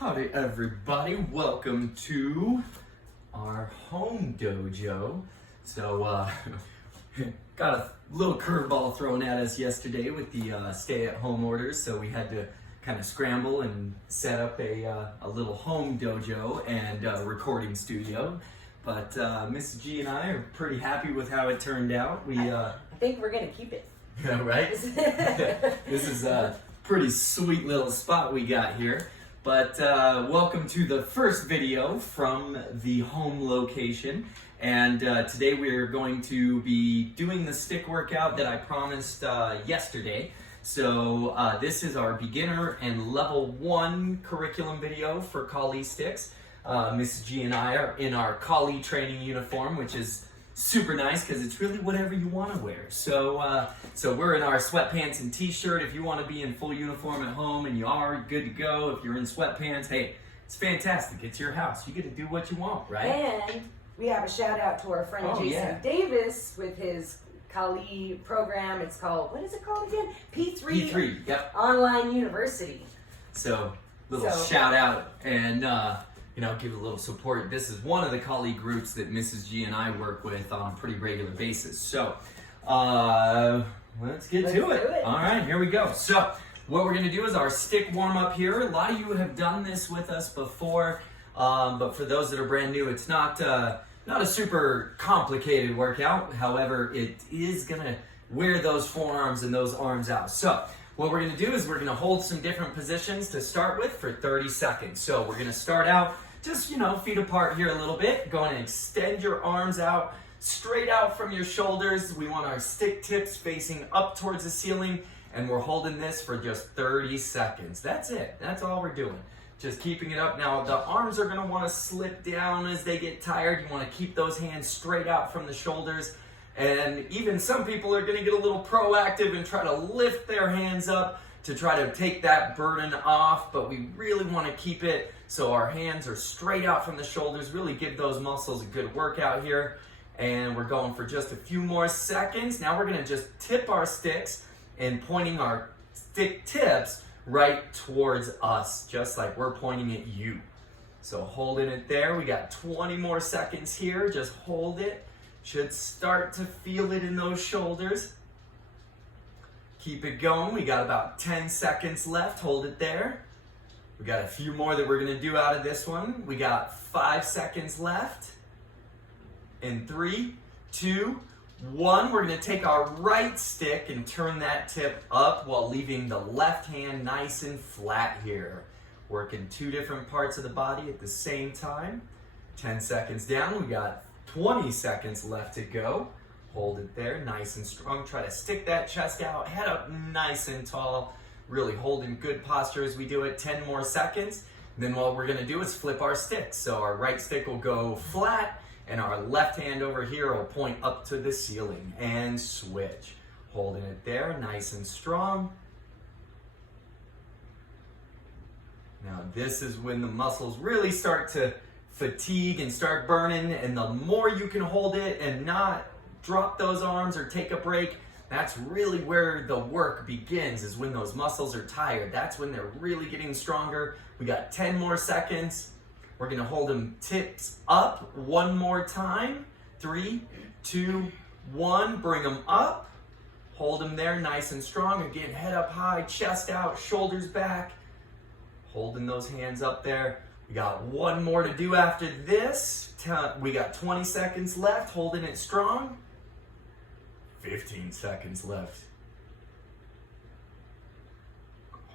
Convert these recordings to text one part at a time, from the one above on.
Howdy everybody, welcome to our home dojo. So got a little curveball thrown at us yesterday with the stay-at-home orders, so we had to kind of scramble and set up a little home dojo and recording studio. But Mrs. G and I are pretty happy with how it turned out. I think we're gonna keep it. Yeah, right? This is a pretty sweet little spot we got here. But welcome to the first video from the home location. And today we're going to be doing the stick workout that I promised yesterday. So this is our beginner and level 1 curriculum video for Kali sticks. Mrs. G and I are in our Kali training uniform, which is super nice because it's really whatever you want to wear. So so we're in our sweatpants and t-shirt. If you want to be in full uniform at home and you are good to go, if you're in sweatpants, hey, it's fantastic. It's your house. You get to do what you want, right? And we have a shout out to our friend Jason Davis with his Kali program. It's called, what is it called again? P3, yep. Online University. So little shout out and give a little support. This is one of the Kali groups that Mrs. G and I work with on a pretty regular basis. So let's get to it. All right, here we go. So what we're gonna do is our stick warm up here. A lot of you have done this with us before, but for those that are brand new, it's not a super complicated workout. However, it is gonna wear those forearms and those arms out. So what we're gonna do is we're gonna hold some different positions to start with for 30 seconds. So we're gonna start out just, feet apart here a little bit. Go and extend your arms out, straight out from your shoulders. We want our stick tips facing up towards the ceiling, and we're holding this for just 30 seconds. That's it. That's all we're doing. Just keeping it up. Now, the arms are gonna wanna slip down as they get tired. You wanna keep those hands straight out from the shoulders. And even some people are gonna get a little proactive and try to lift their hands up to try to take that burden off, but we really want to keep it so our hands are straight out from the shoulders, really give those muscles a good workout here. And we're going for just a few more seconds. Now we're going to just tip our sticks and pointing our stick tips right towards us, just like we're pointing at you. So holding it there, we got 20 more seconds here, just hold it. Should start to feel it in those shoulders. Keep it going. We got about 10 seconds left. Hold it there. We got a few more that we're going to do out of this one. We got 5 seconds left. In 3, 2, 1. We're going to take our right stick and turn that tip up while leaving the left hand nice and flat here. Working 2 different parts of the body at the same time. 10 seconds down. We got 20 seconds left to go. Hold it there, nice and strong. Try to stick that chest out, head up nice and tall. Really holding good posture as we do it. 10 more seconds. And then what we're gonna do is flip our sticks. So our right stick will go flat and our left hand over here will point up to the ceiling and switch. Holding it there, nice and strong. Now this is when the muscles really start to fatigue and start burning, and the more you can hold it and not drop those arms or take a break, that's really where the work begins, is when those muscles are tired. That's when they're really getting stronger. We got 10 more seconds. We're gonna hold them tips up one more time. 3, 2, 1, bring them up. Hold them there nice and strong. Again, head up high, chest out, shoulders back. Holding those hands up there. We got one more to do after this. We got 20 seconds left, holding it strong. 15 seconds left.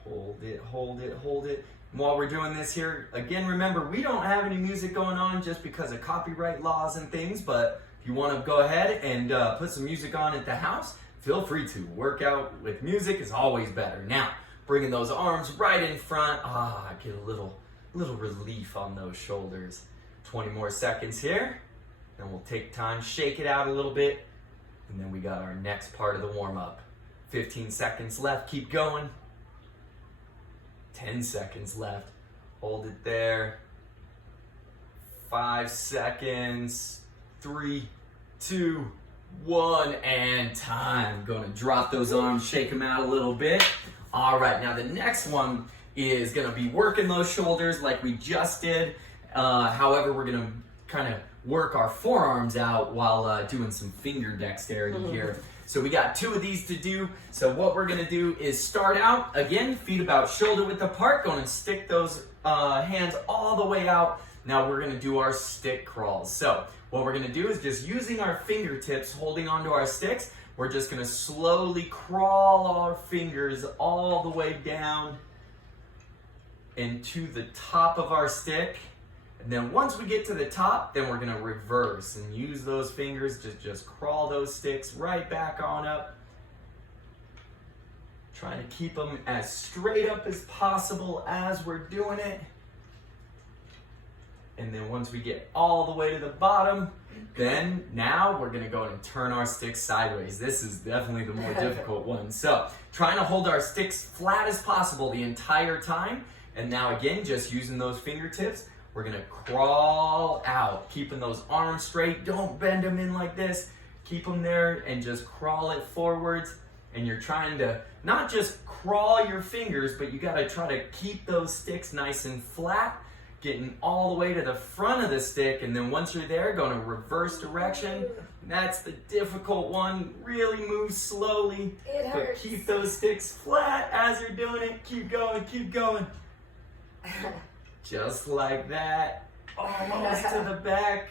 Hold it, hold it, hold it. And while we're doing this here, again, remember, we don't have any music going on just because of copyright laws and things, but if you want to go ahead and put some music on at the house, feel free to. Workout with music is always better. Now, bringing those arms right in front. I get a little relief on those shoulders. 20 more seconds here. Then we'll take time, shake it out a little bit. And then we got our next part of the warm-up. 15 seconds left, keep going. 10 seconds left, hold it there. 5 seconds, 3, 2, 1, and time. Gonna drop those arms, shake them out a little bit. All right, now the next one is gonna be working those shoulders like we just did. However, we're gonna kind of work our forearms out while doing some finger dexterity here. So we got 2 of these to do. So what we're gonna do is start out, again, feet about shoulder width apart, going and stick those hands all the way out. Now we're gonna do our stick crawls. So what we're gonna do is just using our fingertips, holding onto our sticks, we're just gonna slowly crawl our fingers all the way down into the top of our stick. And then once we get to the top, then we're gonna reverse and use those fingers to just crawl those sticks right back on up. Trying to keep them as straight up as possible as we're doing it. And then once we get all the way to the bottom, then now we're gonna go and turn our sticks sideways. This is definitely the more difficult one. So trying to hold our sticks flat as possible the entire time. And now again, just using those fingertips, we're gonna crawl out, keeping those arms straight. Don't bend them in like this. Keep them there and just crawl it forwards. And you're trying to not just crawl your fingers, but you gotta try to keep those sticks nice and flat, getting all the way to the front of the stick. And then once you're there, going to reverse direction. That's the difficult one. Really move slowly. It hurts. But keep those sticks flat as you're doing it. Keep going, keep going. Just like that. Almost to the back.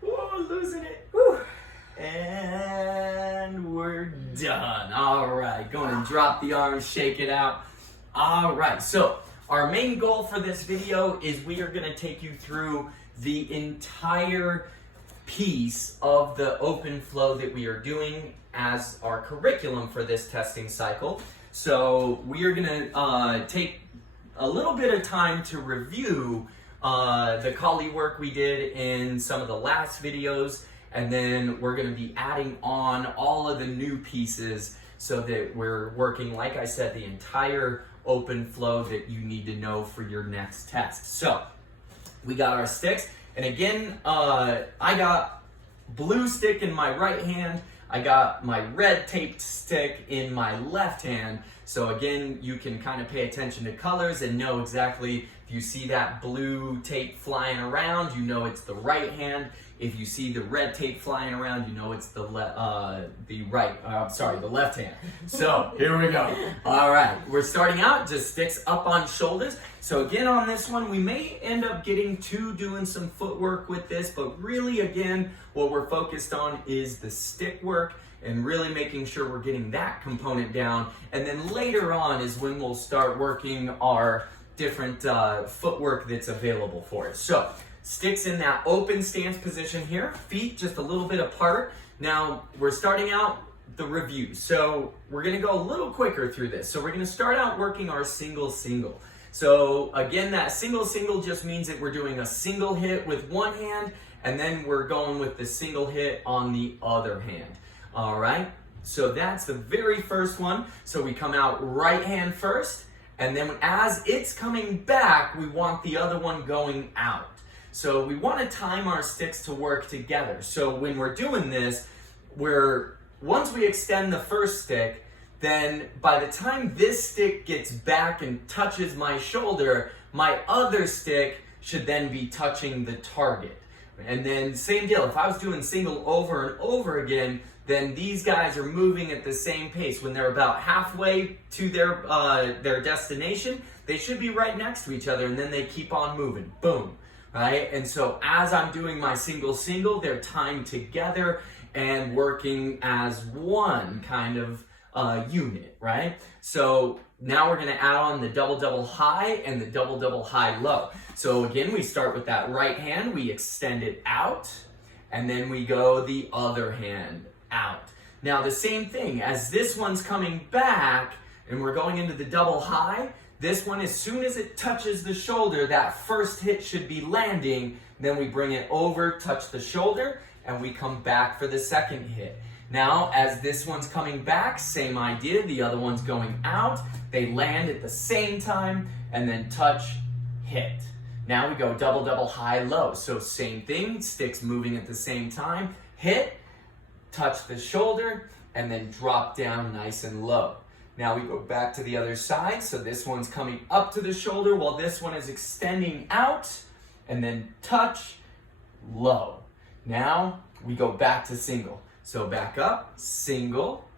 Whoa, losing it. Whew. And we're done. All right, go and drop the arms, shake it out. All right, so our main goal for this video is we are gonna take you through the entire piece of the open flow that we are doing as our curriculum for this testing cycle. So we are gonna take a little bit of time to review the Kali work we did in some of the last videos, and then we're gonna be adding on all of the new pieces so that we're working, like I said, the entire open flow that you need to know for your next test. So we got our sticks, and again, I got blue stick in my right hand, I got my red taped stick in my left hand. So again, you can kind of pay attention to colors and know exactly, if you see that blue tape flying around, you know it's the right hand. If you see the red tape flying around, you know it's the left hand. So here we go. All right, we're starting out, just sticks up on shoulders. So again, on this one, we may end up getting to doing some footwork with this, but really again, what we're focused on is the stick work and really making sure we're getting that component down. And then later on is when we'll start working our different footwork that's available for us. So sticks in that open stance position here, feet just a little bit apart. Now we're starting out the review. So we're gonna go a little quicker through this. So we're gonna start out working our single. So again, that single just means that we're doing a single hit with one hand, and then we're going with the single hit on the other hand. All right, so that's the very first one. So we come out right hand first, and then as it's coming back, we want the other one going out. So we want to time our sticks to work together. So when we're doing this, once we extend the first stick, then by the time this stick gets back and touches my shoulder, my other stick should then be touching the target. And then same deal, if I was doing single over and over again, then these guys are moving at the same pace. When they're about halfway to their destination, they should be right next to each other, and then they keep on moving, boom, right? And so as I'm doing my single, they're timed together and working as one kind of unit, right? So now we're gonna add on the double high and the double high low. So again, we start with that right hand, we extend it out, and then we go the other hand out. Now the same thing, as this one's coming back and we're going into the double high, this one, as soon as it touches the shoulder, that first hit should be landing, then we bring it over, touch the shoulder, and we come back for the second hit. Now, as this one's coming back, same idea, the other one's going out, they land at the same time, and then touch, hit. Now we go double high, low. So same thing, sticks moving at the same time, hit, touch the shoulder, and then drop down nice and low. Now we go back to the other side. So this one's coming up to the shoulder while this one is extending out, and then touch, low. Now we go back to single. So back up, single,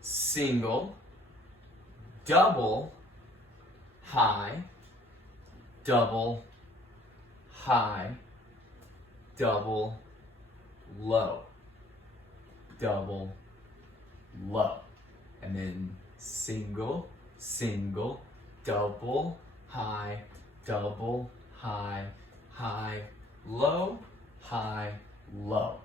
single, double, high, double, high, double, low, double, low. And then single, single, double, high, high, low, high, low.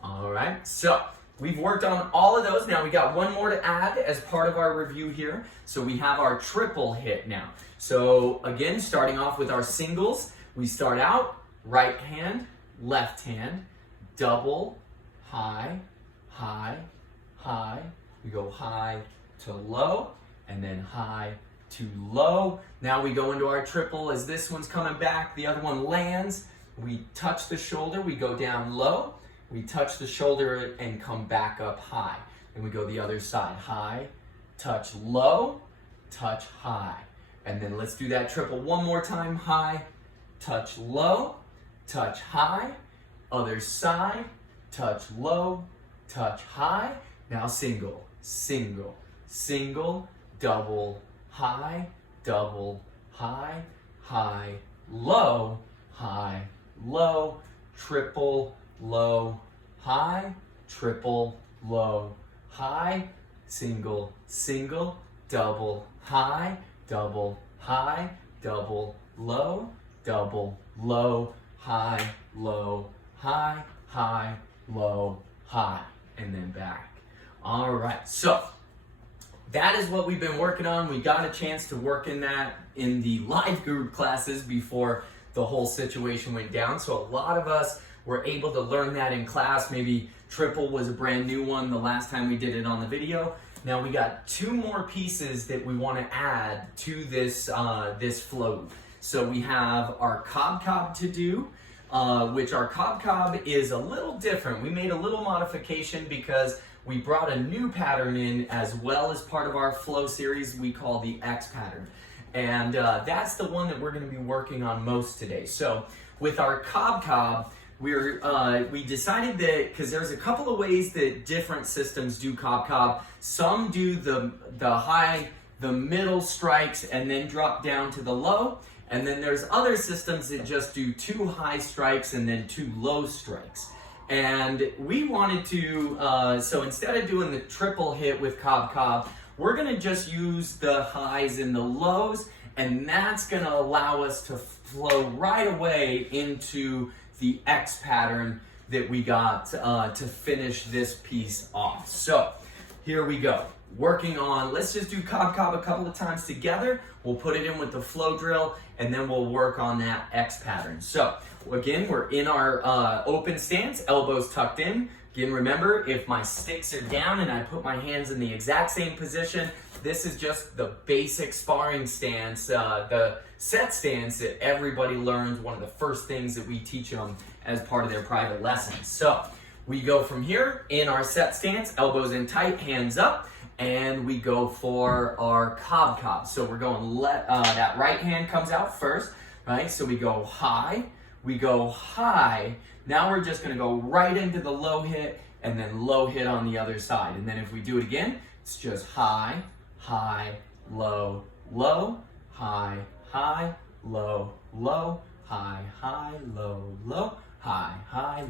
All right, so we've worked on all of those. Now we got one more to add as part of our review here. So we have our triple hit now. So again, starting off with our singles, we start out right hand, left hand, double, high, high, high. We go high to low, and then high to low. Now we go into our triple as this one's coming back, the other one lands. We touch the shoulder, we go down low. We touch the shoulder and come back up high. Then we go the other side, high, touch low, touch high. And then let's do that triple one more time, high, touch low, touch high, other side, touch low, touch high. Now single, single, single, double, high, high, low, triple, low, high, triple, low, high, single, single, double, high, double, low, high, low, high, and then back. All right, so that is what we've been working on. We got a chance to work in that in the live group classes before the whole situation went down. So a lot of us were able to learn that in class. Maybe triple was a brand new one the last time we did it on the video. Now we got two more pieces that we want to add to this this float. So we have our cob to do, which our cob is a little different. We made a little modification because we brought a new pattern in as well as part of our flow series we call the X pattern. And that's the one that we're going to be working on most today. So with our cob, we decided that, because there's a couple of ways that different systems do cob. Some do the high, the middle strikes and then drop down to the low. And then there's other systems that just do 2 high strikes and then 2 low strikes. And we wanted to, so instead of doing the triple hit with cob, we're gonna just use the highs and the lows, and that's gonna allow us to flow right away into the X pattern that we got to finish this piece off. So here we go. Working on, let's just do cob a couple of times together. We'll put it in with the flow drill, and then we'll work on that X pattern. So again, we're in our open stance, elbows tucked in. Again, remember, if my sticks are down and I put my hands in the exact same position, this is just the basic sparring stance, the set stance that everybody learns, one of the first things that we teach them as part of their private lessons. So we go from here in our set stance, elbows in tight, hands up, and we go for our cob. So we're going, that right hand comes out first, right? So we go high. Now we're just gonna go right into the low hit and then low hit on the other side. And then if we do it again, it's just high, low, high, low, high, low, high,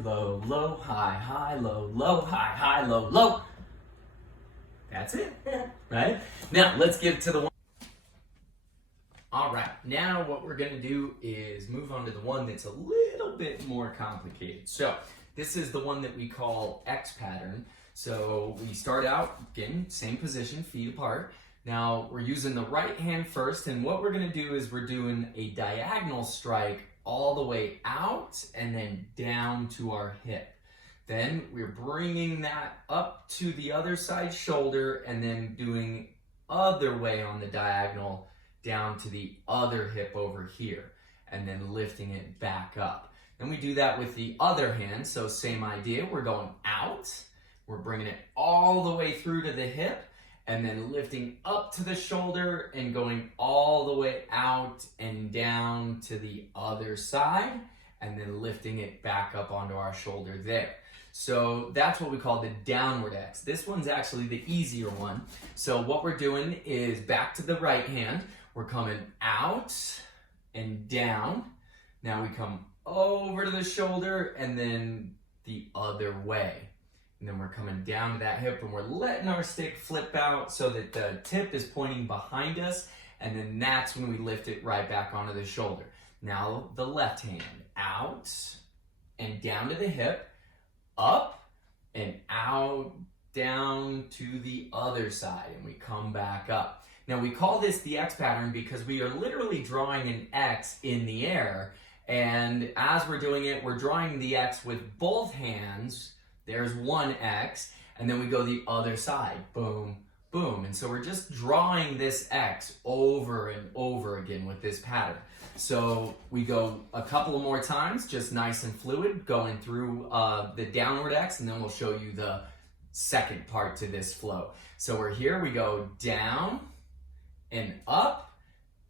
low, high, low. That's it, right? Now let's get to the one. All right, now what we're gonna do is move on to the one that's a little bit more complicated. So this is the one that we call X pattern. So we start out, again, same position, feet apart. Now we're using the right hand first, and what we're gonna do is we're doing a diagonal strike all the way out and then down to our hip. Then we're bringing that up to the other side shoulder and then doing other way on the diagonal down to the other hip over here, and then lifting it back up. Then we do that with the other hand, so same idea. We're going out, we're bringing it all the way through to the hip, and then lifting up to the shoulder and going all the way out and down to the other side, and then lifting it back up onto our shoulder there. So that's what we call the downward X. This one's actually the easier one. So what we're doing is back to the right hand. We're coming out and down. Now we come over to the shoulder and then the other way. And then we're coming down to that hip and we're letting our stick flip out so that the tip is pointing behind us. And then that's when we lift it right back onto the shoulder. Now the left hand, out and down to the hip, up and out, down to the other side, and we come back up. Now we call this the X pattern because we are literally drawing an X in the air, and as we're doing it, we're drawing the X with both hands. There's one X, and then we go the other side, boom, boom. And so we're just drawing this X over and over again with this pattern. So we go a couple of more times, just nice and fluid, going through the downward X, and then we'll show you the second part to this flow. So we're here, we go down and up,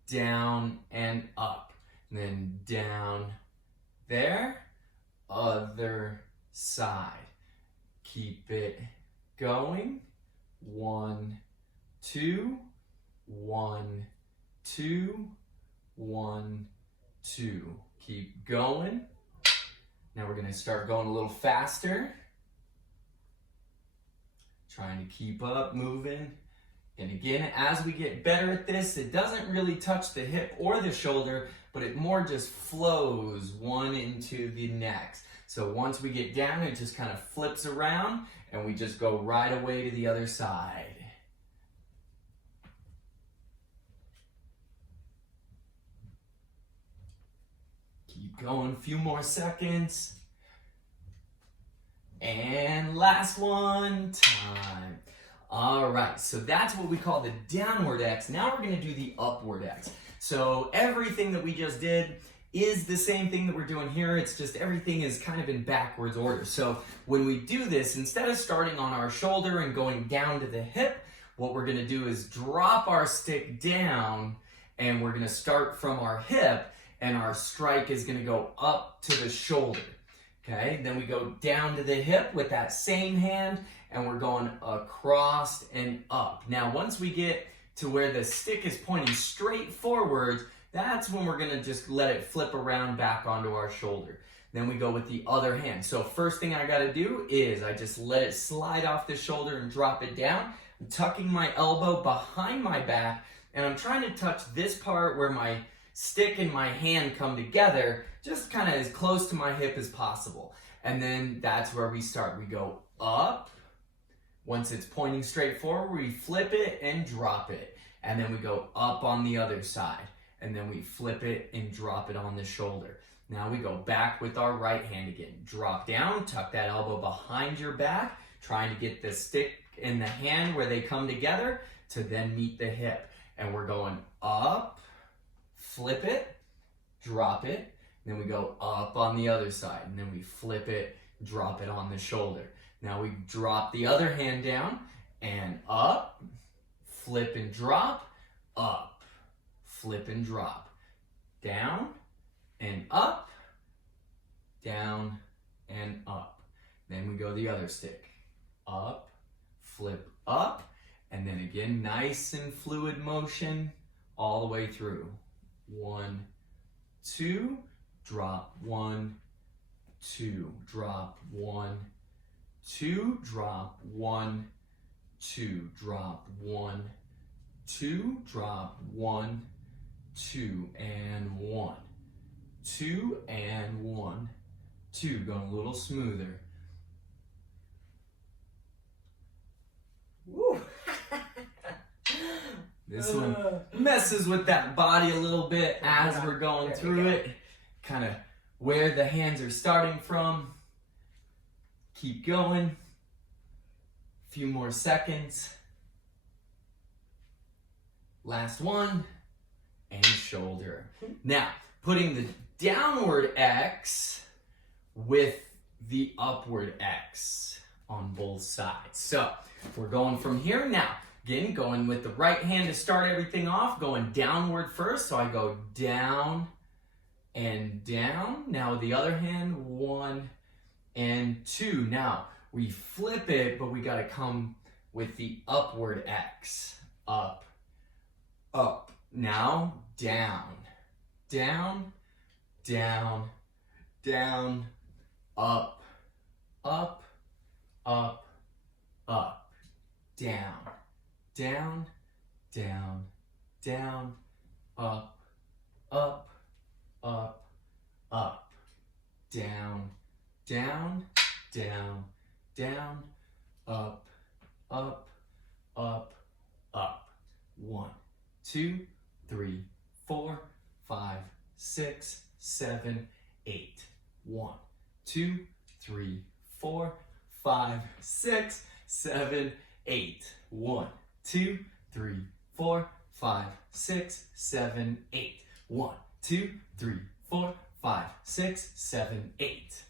down and up, and then down there, other side. Keep it going. 1, 2, 1, 2, 1, 2. Keep going. Now we're going to start going a little faster. Trying to keep up, moving. And again, as we get better at this, it doesn't really touch the hip or the shoulder, but it more just flows one into the next. So once we get down, it just kind of flips around and we just go right away to the other side. Keep going, a few more seconds. And last one, time. All right, so that's what we call the downward X. Now we're gonna do the upward X. So everything that we just did is the same thing that we're doing here. It's just everything is kind of in backwards order. So when we do this, instead of starting on our shoulder and going down to the hip, what we're gonna do is drop our stick down and we're gonna start from our hip and our strike is gonna go up to the shoulder. Okay, then we go down to the hip with that same hand and we're going across and up. Now, once we get to where the stick is pointing straight forward, that's when we're gonna just let it flip around back onto our shoulder. Then we go with the other hand. So first thing I gotta do is I just let it slide off the shoulder and drop it down. I'm tucking my elbow behind my back and I'm trying to touch this part where my stick and my hand come together, just kind of as close to my hip as possible. And then that's where we start. We go up. Once it's pointing straight forward, we flip it and drop it. And then we go up on the other side. And then we flip it and drop it on the shoulder. Now we go back with our right hand again. Drop down, tuck that elbow behind your back, trying to get the stick and the hand where they come together to then meet the hip. And we're going up, flip it, drop it, then we go up on the other side, and then we flip it, drop it on the shoulder. Now we drop the other hand down, and up, flip and drop, up, flip and drop, down and up, down and up. Then we go the other stick, up, flip up, and then again, nice and fluid motion all the way through. 1, 2, drop, 1, 2, drop, 1, 2, drop, 1, 2, drop, 1, 2, drop, 1, 2, and 1, 2, and 1, 2, going a little smoother. Woo. This one messes with that body a little bit as we're going through it. Kind of where the hands are starting from. Keep going. A few more seconds. Last one. And shoulder. Now, putting the downward X with the upward X on both sides. So, we're going from here now. again, going with the right hand to start everything off, going downward first. So I go down and down. Now with the other hand, 1 and 2. Now we flip it, but we got to come with the upward X. Up, up. Now down, down, down, down, up, up, up, up, down, down, down, down, up, up, up, up, down, down, down, down, up, up, up, up. 1, 2, 3, 4, 5, 6, 7, 8. 1, 2, 3, 4, 5, 6, 7, 8. 1, 2, 3, 4, 5, 6, 7, 8. 1, 2, 3, 4, 5, 6, 7, 8.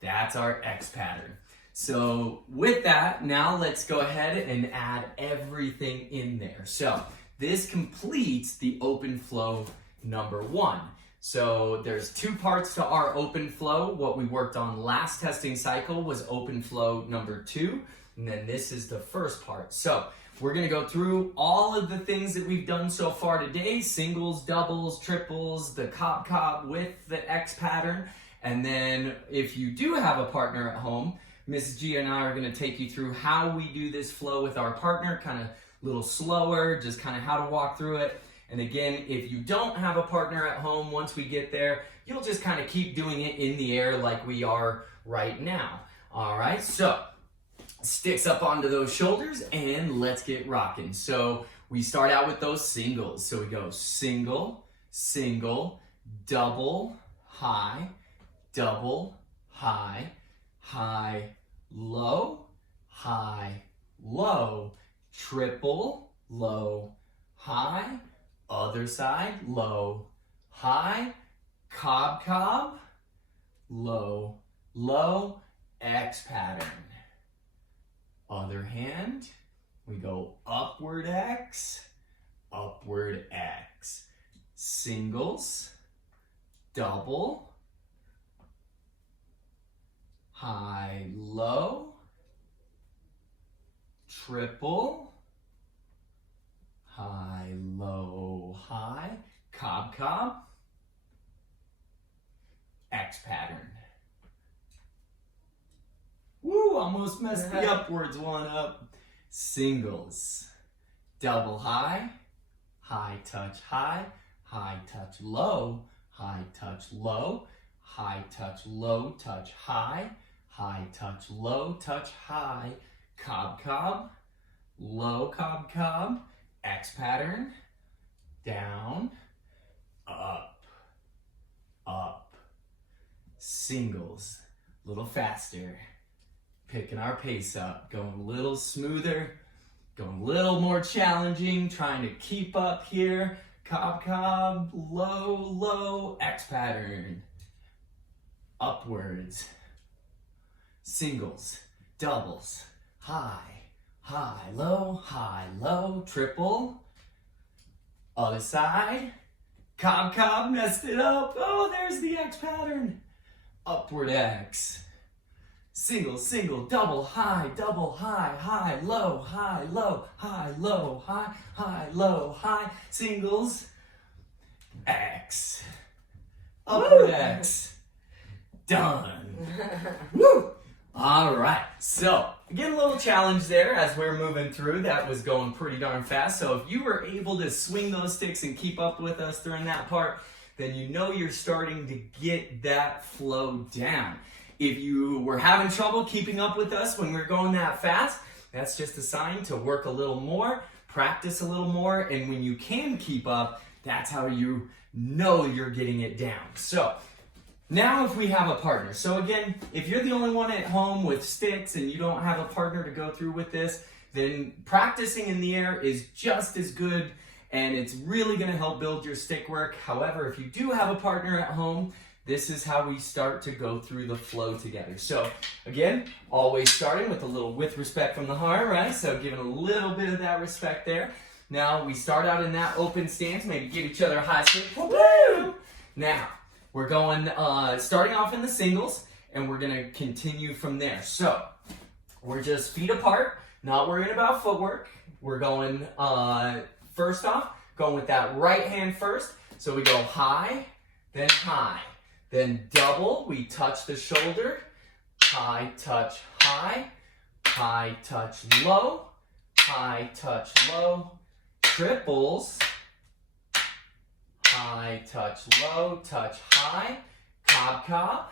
That's our X pattern. So with that, now let's go ahead and add everything in there. So this completes the open flow number 1. So there's 2 parts to our open flow. What we worked on last testing cycle was open flow number 2, and then this is the first part. So we're gonna go through all of the things that we've done so far today: singles, doubles, triples, the cob with the X pattern. And then if you do have a partner at home, Mrs. G and I are gonna take you through how we do this flow with our partner, kind of a little slower, just kind of how to walk through it. And again, if you don't have a partner at home, once we get there, you'll just kind of keep doing it in the air like we are right now. All right, so sticks up onto those shoulders and let's get rocking. So we start out with those singles. So we go single, single, double, high, high, low, triple, low, high, other side, low, high, cob, low, X pattern. Other hand, we go upward X, singles, double, high, low, triple, high, low, high, cob, X pattern. Woo, almost messed the upwards one up. Singles, double high, touch, low, touch, low, touch, low, touch, high, touch, low, touch, high, cob, low, cob, X pattern, down, up, singles, a little faster, picking our pace up, going a little smoother, going a little more challenging, trying to keep up here, cob, low, X pattern, upwards, singles, doubles, high, low, triple, other side, cob, messed it up, oh, there's the X pattern, upward X, single, double, high, low, high, singles, X, upward X, done. Woo! All right, so again, a little challenge there as we're moving through. That was going pretty darn fast. So if you were able to swing those sticks and keep up with us during that part, then you know you're starting to get that flow down. If you were having trouble keeping up with us when we're going that fast, that's just a sign to work a little more, practice a little more, and when you can keep up, that's how you know you're getting it down. So now if we have a partner, so again, if you're the only one at home with sticks and you don't have a partner to go through with this, then practicing in the air is just as good and it's really gonna help build your stick work. However, if you do have a partner at home, this is how we start to go through the flow together. So again, always starting with a little with respect from the heart, right? So giving a little bit of that respect there. Now we start out in that open stance, maybe give each other a high stick. Woo! Now we're going, starting off in the singles, and we're gonna continue from there. So we're just feet apart, not worrying about footwork. We're going, first off, going with that right hand first. So we go high, then double, we touch the shoulder, high, touch, touch, low, high, touch, low, triples, high, touch, low, touch, high, cob, cob,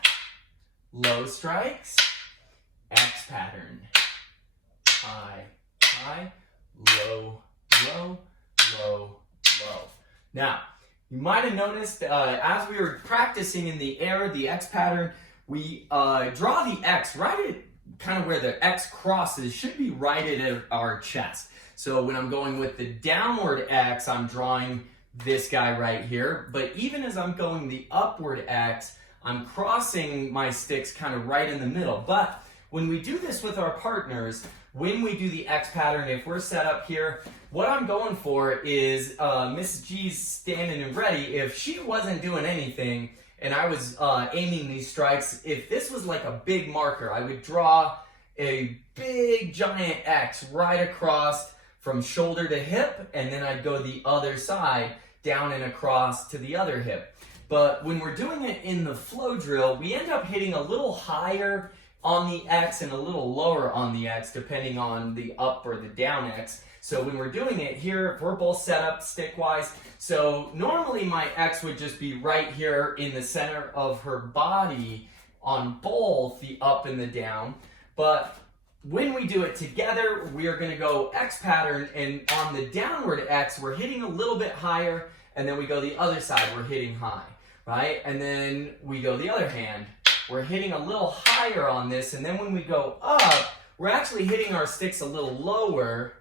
low strikes, X pattern, high, high, low, low, low, low. Now, you might have noticed as we were practicing in the air, the X pattern, we draw the X right at kind of where the X crosses, should be right at our chest. So when I'm going with the downward X, I'm drawing this guy right here. But even as I'm going the upward X, I'm crossing my sticks kind of right in the middle. But when we do this with our partners, when we do the X pattern, if we're set up here, what I'm going for is Mrs. G's standing and ready. If she wasn't doing anything and I was aiming these strikes, if this was like a big marker, I would draw a big giant X right across from shoulder to hip, and then I'd go the other side, down and across to the other hip. But when we're doing it in the flow drill, we end up hitting a little higher on the X and a little lower on the X, depending on the up or the down X. So when we're doing it here, we're both set up stick-wise. So normally my X would just be right here in the center of her body on both the up and the down. But when we do it together, we are gonna go X pattern, and on the downward X, we're hitting a little bit higher, and then we go the other side, we're hitting high, right? And then we go the other hand, we're hitting a little higher on this, and then when we go up, we're actually hitting our sticks a little lower,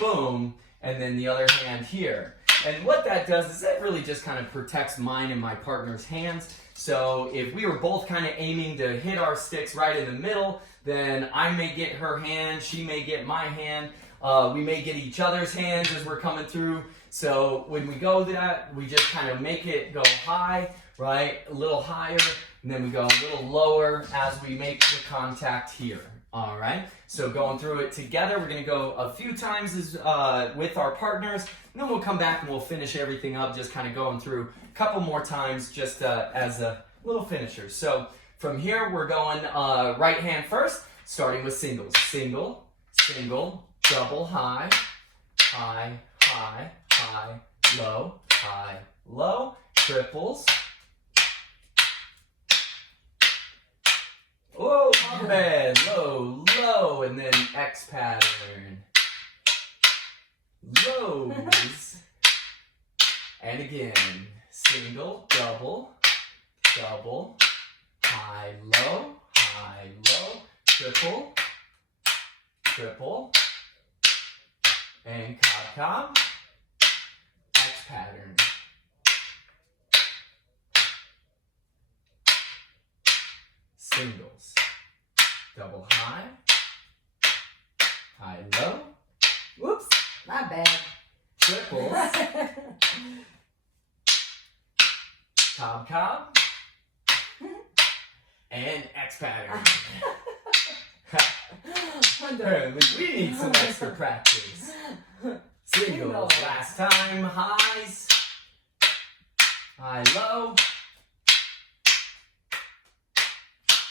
boom, and then the other hand here. And what that does is that really just kind of protects mine and my partner's hands. So if we were both kind of aiming to hit our sticks right in the middle, then I may get her hand, she may get my hand, we may get each other's hands as we're coming through. So when we go that, we just kind of make it go high, right, a little higher, and then we go a little lower as we make the contact here. All right, so going through it together, we're gonna go a few times with our partners, and then we'll come back and we'll finish everything up, just kind of going through a couple more times just as a little finisher. So from here, we're going right hand first, starting with singles. Single, single, double, high, high, high, high, low, triples. Whoa, on bed, low, low, and then X pattern. Lows. And again, single, double, double, high, low, triple, triple, and cob, cob, X pattern. Singles, double high, high, low, Whoops, my bad. triples, cob, cob, and X pattern. Apparently we need some extra practice. Singles, last time, highs, high, low,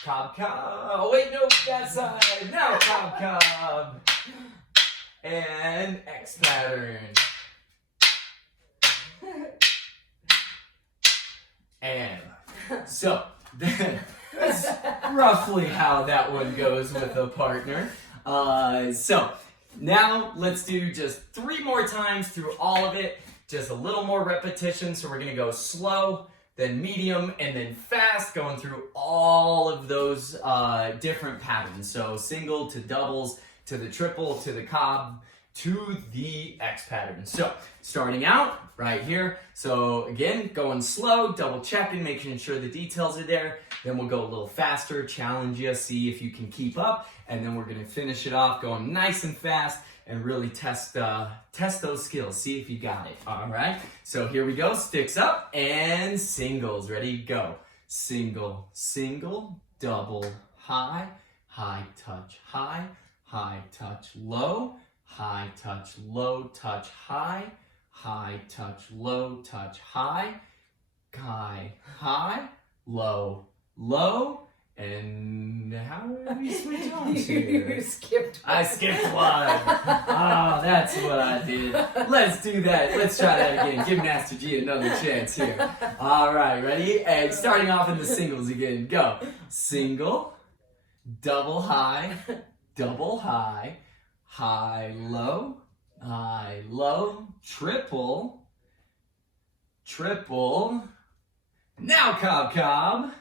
cob, cob, oh wait, no, that side, now cob, cob, and X pattern. And so, that's roughly how that one goes with a partner. So, now let's do just 3 more times through all of it, just a little more repetition, so we're gonna go slow, then medium, and then fast, going through all of those different patterns. So single to doubles, to the triple, to the cob, to the X pattern. So starting out right here. So again, going slow, double checking, making sure the details are there. Then we'll go a little faster, challenge you, see if you can keep up. And then we're gonna finish it off going nice and fast and really test those skills. See if you got it, all right? So here we go, sticks up and singles, ready, go. Single, single, double, high, high touch, high touch, low, high touch, low touch, high touch, low touch, high, low, and how did we switch on to? You skipped one. I skipped one. Oh, that's what I did. Let's do that. Let's try that again. Give Master G another chance here. All right, ready? And starting off in the singles again. Go. Single, double, high, high, low, triple. Now cob,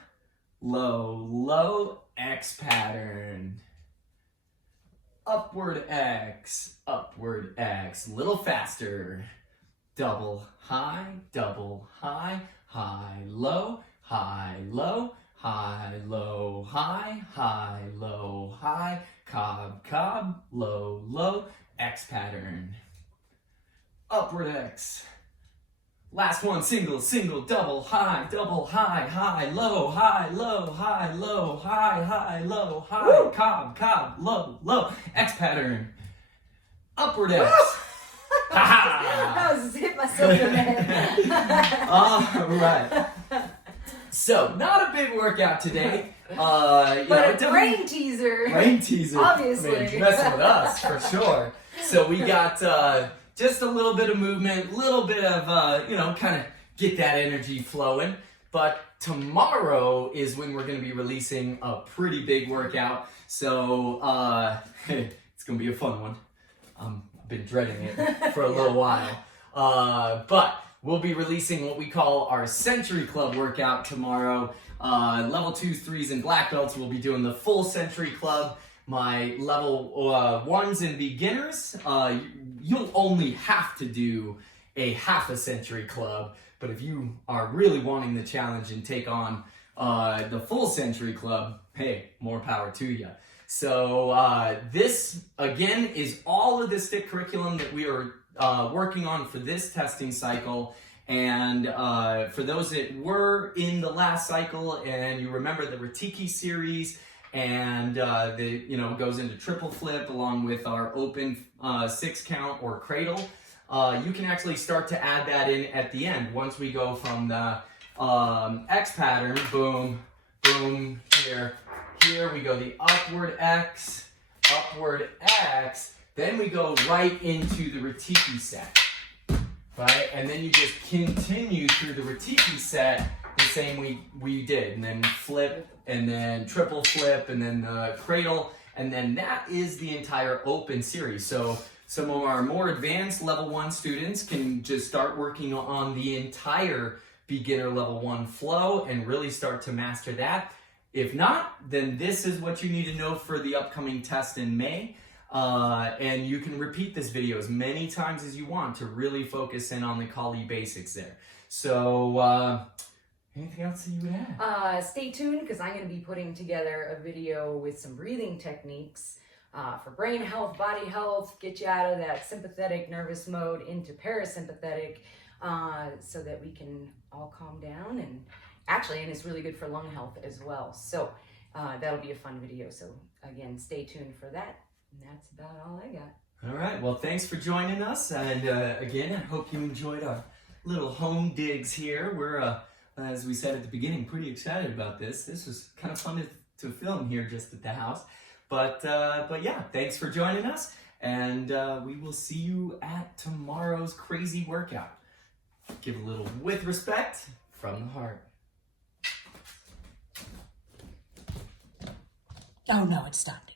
low, X pattern. Upward X, little faster. Double, high, high, low, high, low, high, cob, low, X pattern. Upward X. Last one, single, double, high, low, cob, low, X pattern. Upward X. I was hit myself in the head. All right. So, not a big workout today. But a brain teaser. Brain teaser. Obviously. I mean, messing with us, for sure. So we got just a little bit of movement, little bit of, kind of get that energy flowing. But tomorrow is when we're going to be releasing a pretty big workout. So it's going to be a fun one. I've been dreading it for a little while. But we'll be releasing what we call our Century Club workout tomorrow. Level 2s, 3s, and black belts will be doing the full Century Club. My level 1s and beginners, you'll only have to do a half a Century Club. But if you are really wanting the challenge and take on the full Century Club, hey, more power to you. So this, again, is all of the stick curriculum that we are working on for this testing cycle. And for those that were in the last cycle and you remember the Ratiki series, and goes into triple flip along with our open 6 count or cradle, you can actually start to add that in at the end. Once we go from the X pattern, boom, here we go the upward X, then we go right into the Ratiki set, right? And then you just continue through the Ratiki set the same we did, and then flip, and then triple flip, and then the cradle, and then that is the entire open series. So some of our more advanced level 1 students can just start working on the entire beginner level 1 flow and really start to master that. If not, then this is what you need to know for the upcoming test in May. And you can repeat this video as many times as you want to really focus in on the Kali basics there. So, anything else that you would add? Stay tuned, because I'm going to be putting together a video with some breathing techniques for brain health, body health, get you out of that sympathetic nervous mode into parasympathetic, so that we can all calm down, and it's really good for lung health as well. So that'll be a fun video. So again, stay tuned for that. And that's about all I got. All right. Well, thanks for joining us. And again, I hope you enjoyed our little home digs here. We're, as we said at the beginning, pretty excited about this. This was kind of fun to film here just at the house. But yeah, thanks for joining us. And we will see you at tomorrow's crazy workout. Give a little with respect from the heart. Oh no, it stopped.